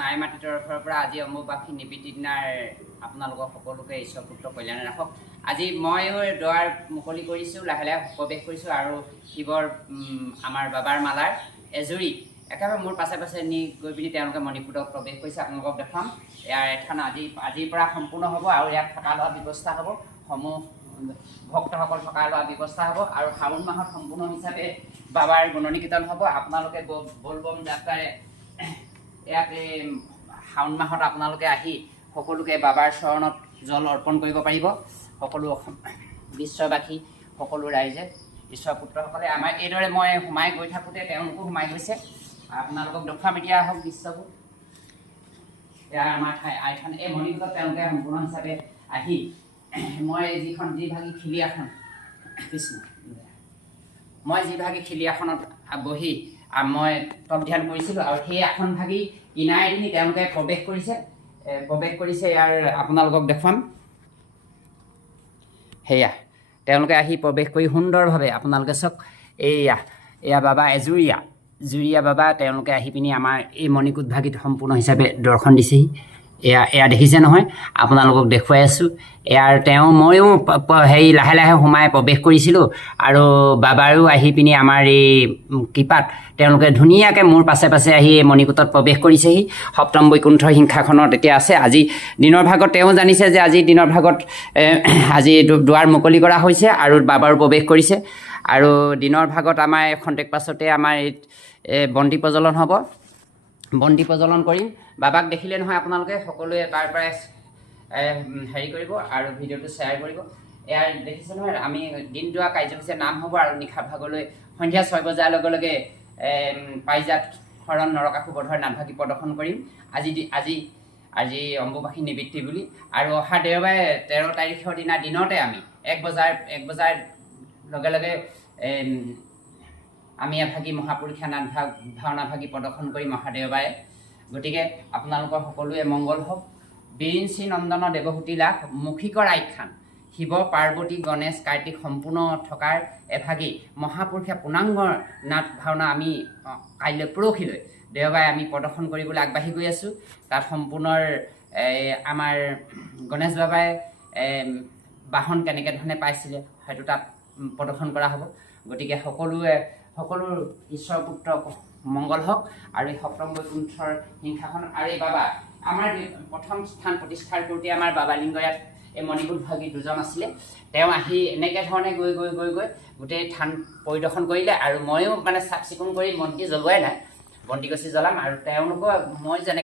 আই মাতৃ তৰফৰ পৰা আজি অম্বুবাসী নিবিতি দিনাৰ আপোনালোকক সকলোকে ঈশ্বৰ পুত্ৰ কল্যাণে ৰাখক। আজি ময়ো দুৱাৰ মুকলি কৰিছোঁ, লাহে লাহে প্ৰৱেশ কৰিছোঁ আৰু শিৱৰ আমাৰ বাবাৰ মালাৰ এজুৰি একেবাৰে মোৰ পাছে পাছে নি গৈ পিনি তেওঁলোকে মণিপুৰক প্ৰৱেশ কৰিছে। আপোনালোকক দেখাম। ইয়াৰ এথান আজিৰ পৰা সম্পূৰ্ণ হ'ব আৰু ইয়াত থকা লোৱা ব্যৱস্থা হ'ব, সমূহ ভক্তসকল থকা লোৱা ব্যৱস্থা হ'ব আৰু শাওণ মাহত সম্পূৰ্ণ হিচাপে বাবাৰ গুণনী কীৰ্তন হ'ব। আপোনালোকে বলবম যাত্ৰাৰে ইয়াতে শাওণ মাহত আপোনালোকে আহি সকলোকে বাবাৰ চৰণত জল অৰ্পণ কৰিব পাৰিব। সকলো বিশ্ববাসী সকলো ৰাইজে ঈশ্বৰ পুত্ৰসকলে আমাৰ এইদৰে মই সোমাই গৈ থাকোঁতে তেওঁলোকো সোমাই গৈছে। আপোনালোকক দেখুৱাম এতিয়া আহক দৃশ্যবোৰ। এয়া আমাৰ আইথান এই মণিপুৰত তেওঁলোকে সম্পূৰ্ণ হিচাপে আহি মই যিভাগী খিলিয়াখন কৃষ্ণ মই যিভাগী খিলিয়াখনত বহি মই তপ ধ্যান কৰিছিলোঁ আৰু সেই আসন ভাগি কিনাৰেদি তেওঁলোকে প্ৰৱেশ কৰিছে। ইয়াৰ আপোনালোকক দেখুৱাম। সেয়া তেওঁলোকে আহি প্ৰৱেশ কৰি সুন্দৰভাৱে আপোনালোকে চাওক। এয়া বাবা জুৰীয়া বাবা তেওঁলোকে আহি পিনি আমাৰ এই মণিকূট ভাগিত সম্পূৰ্ণ হিচাপে দৰ্শন দিছেহি। এয়া দেখিছে নহয়, আপোনালোকক দেখুৱাই আছোঁ। ময়ো লাহে লাহে সোমাই প্ৰৱেশ কৰিছিলোঁ আৰু বাবাৰো আহি পিনি আমাৰ এই কৃপাত তেওঁলোকে ধুনীয়াকৈ মোৰ পাছে পাছে আহি এই মণিকূটত প্ৰৱেশ কৰিছেহি। সপ্তম বৈকুণ্ঠ সিংহাসনত এতিয়া আছে। আজি দিনৰ ভাগত তেওঁ জানিছে যে আজি দিনৰ ভাগত আজি দুৱাৰ মুকলি কৰা হৈছে আৰু বাবাৰো প্ৰৱেশ কৰিছে। আৰু দিনৰ ভাগত আমাৰ খন্তেক পাছতে আমাৰ বন্তি প্ৰজ্বলন হ'ব। বন্তি প্ৰজ্বলন কৰিম। বাবাক দেখিলে নহয় আপোনালোকে সকলোৱে তাৰ পৰাই হেৰি কৰিব আৰু ভিডিঅ'টো শ্বেয়াৰ কৰিব। এয়া দেখিছে নহয়, আমি দিনদুৱা কাৰ্যসূচীৰ নাম হ'ব আৰু নিশা ভাগলৈ সন্ধিয়া 6 বজাৰ লগে লগে পাৰিজাত শৰণ নৰকাসুৰবধৰ নাটভাগী প্ৰদৰ্শন কৰিম। আজি অম্বুবাসী নিবৃত্তি বুলি আৰু অহা দেওবাৰে 13 তাৰিখৰ দিনতে আমি 1 বজাৰ লগে লগে আমি এভাগী মহাপুৰুষীয়া ভাওনাভাগী প্ৰদৰ্শন কৰিম অহা দেওবাৰে। গতিকে আপোনালোকৰ সকলোৱে মংগল হওক। বিৰিঞ্চি নন্দন দেৱহূতি লাভ মুখিকৰ আখ্যান শিৱ পাৰ্বতী গণেশ কাৰ্তিক সম্পূৰ্ণ থকাৰ এভাগী মহাপুৰুষীয়া পূৰ্ণাংগ নাট ভাওনা আমি কাইলৈ পৰহিলৈ দেওবাৰে আমি প্ৰদৰ্শন কৰিবলৈ আগবাঢ়ি গৈ আছোঁ। তাত সম্পূৰ্ণ আমাৰ গণেশ বাবাই বাহন কেনেকৈ ধৰণে পাইছিলে হয়তো তাত প্ৰদৰ্শন কৰা হ'ব। গতিকে সকলো ঈশ্বৰ পুত্ৰ মংগল হওক আৰু এই সপ্তম বৈকুণ্ঠৰ সিংহাসন আৰু এই বাবা আমাৰ প্ৰথম স্থান প্ৰতিষ্ঠাৰ কৰোঁতে আমাৰ বাবা লিংগ ইয়াত এই মণিকূট ভাগী দুজন আছিলে। তেওঁ আহি এনেকৈ ধৰণে গৈ গোটেই থান পৰিদৰ্শন কৰিলে আৰু ময়ো মানে চাফ চিকুণ কৰি বন্তি জ্বলোৱাই নাই, বন্তি গছি জ্বলাম আৰু তেওঁলোকৰ মই যেনেকৈ